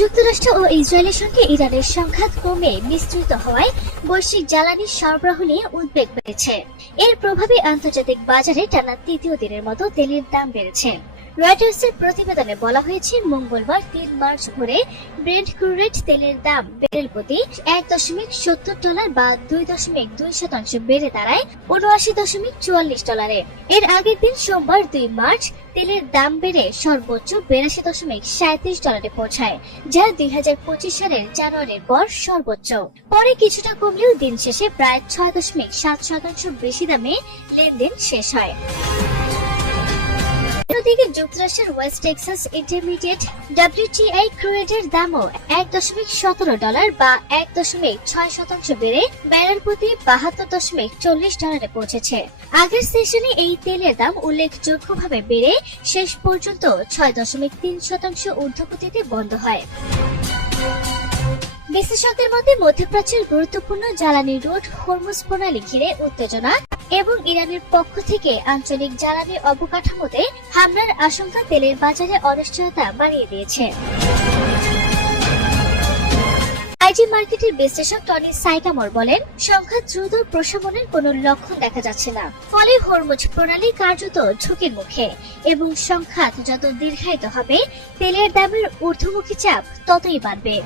যুক্তরাষ্ট্র ও ইসরায়েলের সঙ্গে ইরানের সংঘাত ক্রমে বিস্তৃত হওয়ায় বৈশ্বিক জ্বালানি সরবরাহ নিয়ে উদ্বেগ বেড়েছে। এর প্রভাবে আন্তর্জাতিক বাজারে টানা তৃতীয় দিনের মতো তেলের দাম বেড়েছে। রয়টার্সের প্রতিবেদনে বলা হয়েছে, মঙ্গলবার ৩ মার্চ ভোরে ব্রেন্ট ক্রুড তেলের দাম ব্যারেল প্রতি $1.70 বা 2.2% বেড়ে দাঁড়ায় $79.44। এর আগের দিন সোমবার ২ মার্চ তেলের দাম বেড়ে সর্বোচ্চ $82.37 পৌঁছায়, যা ২০২৫ সালের জানুয়ারির পর সর্বোচ্চ। পরে কিছুটা কমলেও দিন শেষে প্রায় ৬.৭% বেশি দামে লেনদেন শেষ হয়। অন্যদিকে যুক্তরাষ্ট্রের ওয়েস্ট টেক্সাস ইন্টারমিডিয়েট WTI ক্রুডের দামও $1.17 বা 1.6% বেড়ে ব্যারেল প্রতি $72.40 পৌঁছেছে। আগের সেশনে এই তেলের দাম উল্লেখযোগ্যভাবে বেড়ে শেষ পর্যন্ত 6.3% ঊর্ধ্বগতিতে বন্ধ হয়। বিশ্লেষকদের মতে, মধ্যপ্রাচ্যের গুরুত্বপূর্ণ জ্বালানি রুট হরমুজ প্রণালী ঘিরে উত্তেজনা এবং ইরানের পক্ষ থেকে আঞ্চলিক জ্বালানি অবকাঠামোতে হামলার আশঙ্কা তেলের বাজারে অনিশ্চয়তা বাড়িয়ে দিয়েছে। আইজি মার্কেটের বিশ্লেষক টনি সাইকামোর বলেন, সংঘাত দ্রুত প্রশমনের কোনো লক্ষণ দেখা যাচ্ছে না, ফলে হরমুজ প্রণালী কার্যত ঝুঁকির মুখে এবং সংঘাত যত দীর্ঘায়িত হবে তেলের দামের ঊর্ধ্বমুখী চাপ ততই বাড়বে।